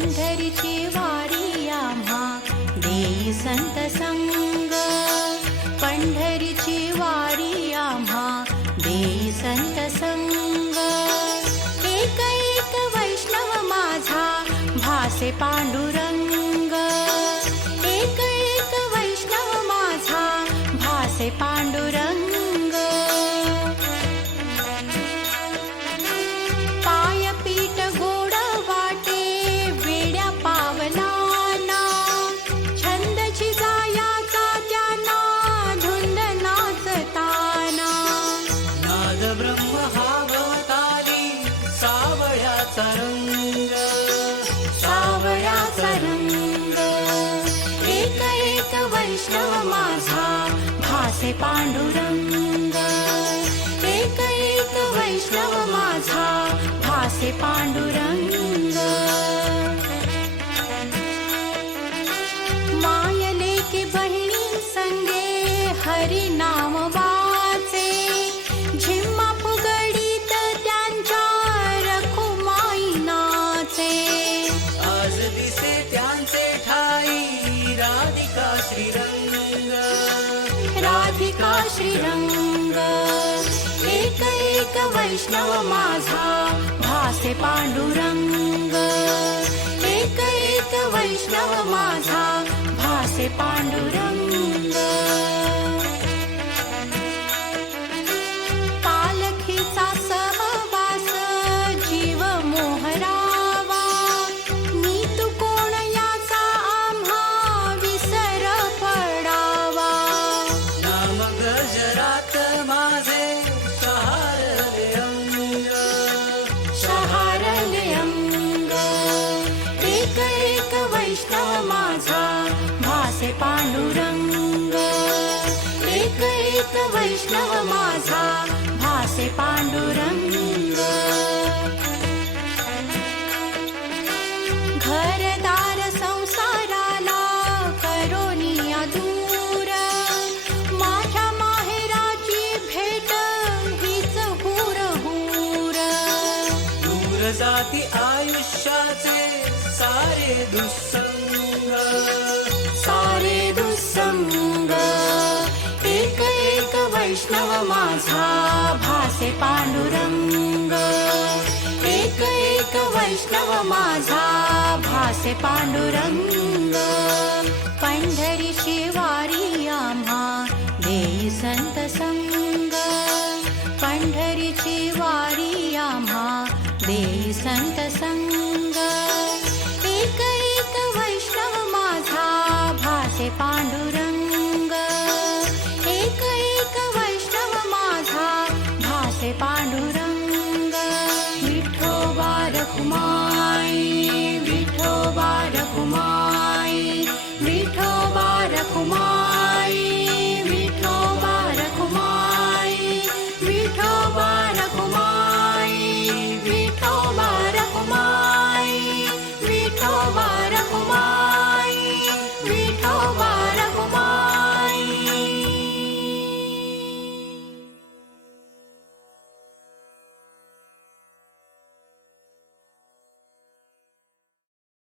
पंढरीची वारी आम्हा. देई संत संग. पंढरीची वारी आम्हा. देई संत संग. एक एक वैष्णव माझा. भासे पांडुरंग. एक एक वैष्णव माझा. भासे पांडुरंग. एक एक वैष्णव माझा भासे पांडुरंग. एक एक वैष्णव माझा भासे पांडुरंग. राधिका श्रीरंग राधिका श्रीरंग एक एक वैष्णव माझा भासे पांडुरंग एक एक वैष्णव माझा भासे पांडुरंग. एक वैष्णव माझा भासे पांडुरंग. एक एक वैष्णव माझा भासे पांडुरंग. घरदार संसाराला करोनिया दूर. माझ्या माहेराची भेट हीच हुर हुर दूर जाती आयुष्याचे सारे दुःसंग सारे एक एक वैष्णव माझा भासे पांडुरंग एक एक वैष्णव माझा भासे पांडुरंग पंढरीची वारी आम्हा देई संत संग पंढरीची वारी आम्हा देई संत भासे